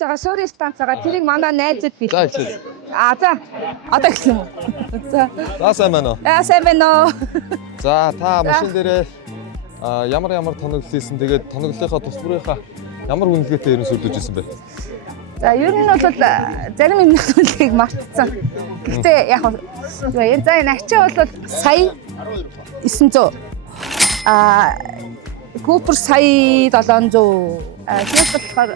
байгаа суурь станц байгаа. Тэрийг манай найзад бий. За хэлээ. За. Одоо эхлэх юм уу? За. За сайн байна уу? Сайн байна уу? За та машин дээрээ ямар тоноглол хийсэн. Тэгээд тоноглолынхаа тус бүрийнхаа ямар үнэлгээтэй ерөн сүрлэж ирсэн бэ? За ер нь бол зарим юм зүйлийг мартсан. Гэхдээ яг за энэ ачаа бол сая 900 Купер сая 700 тэгээд болохоор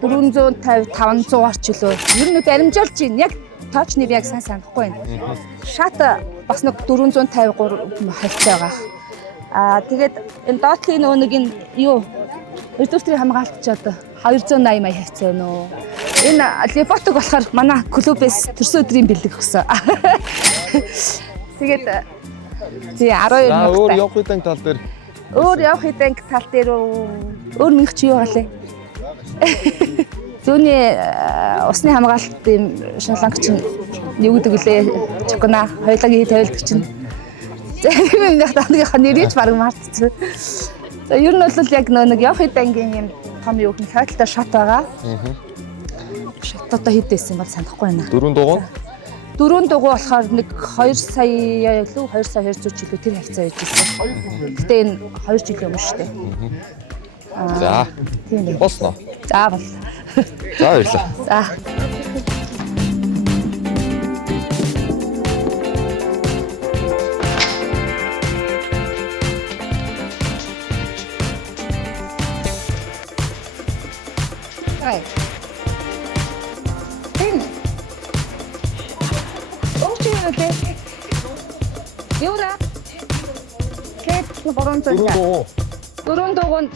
450 500 орчилөө. Ер нь баримжуулж байна. Яг тооч нэр яг сайн санахгүй байна. Шат бас нэг 453 хавцаа байгаа. Тэгээд энэ доотлын нэг энэ юу эрдүүлтрийн хамгаалт ч одоо 280 мая хавцаа байна уу. Энэ леботог болохоор манай клубээс төрсөн өдрийн бэлэг өгсөн. Тэгээд тий 12 мянга. Өөр явах үедэн тал дээр. Өөр явах үедэн тал дээр өөр мянга чи юу галээ? Зүүнний усны хамгаалтын шалангач нь юу гэдэг лээ? Чокна хоёулагийн тавилдаг чинь. Зарим нэг таныхаа нэрийг баг мартчихсан. За ер нь бол яг нэг явах үедэнгийн юм том юу гэх хайлттай шат байгаа. Шат одоо хэд байсан бол санахгүй байна. 4 дугуй? 4 дугуй болохоор нэг 2 сая илүү 2 сая 200 жилүү тэр хавцаа байж байсан. Гэтэ энэ 2 жилийн өмнө шүү дээ. За. Тийм ээ. Босно. За бол. За баярлалаа. За. Ай. Тин. Очиулээ. Юура? Кэт 300. 4 дугуй. 4 дугуйнд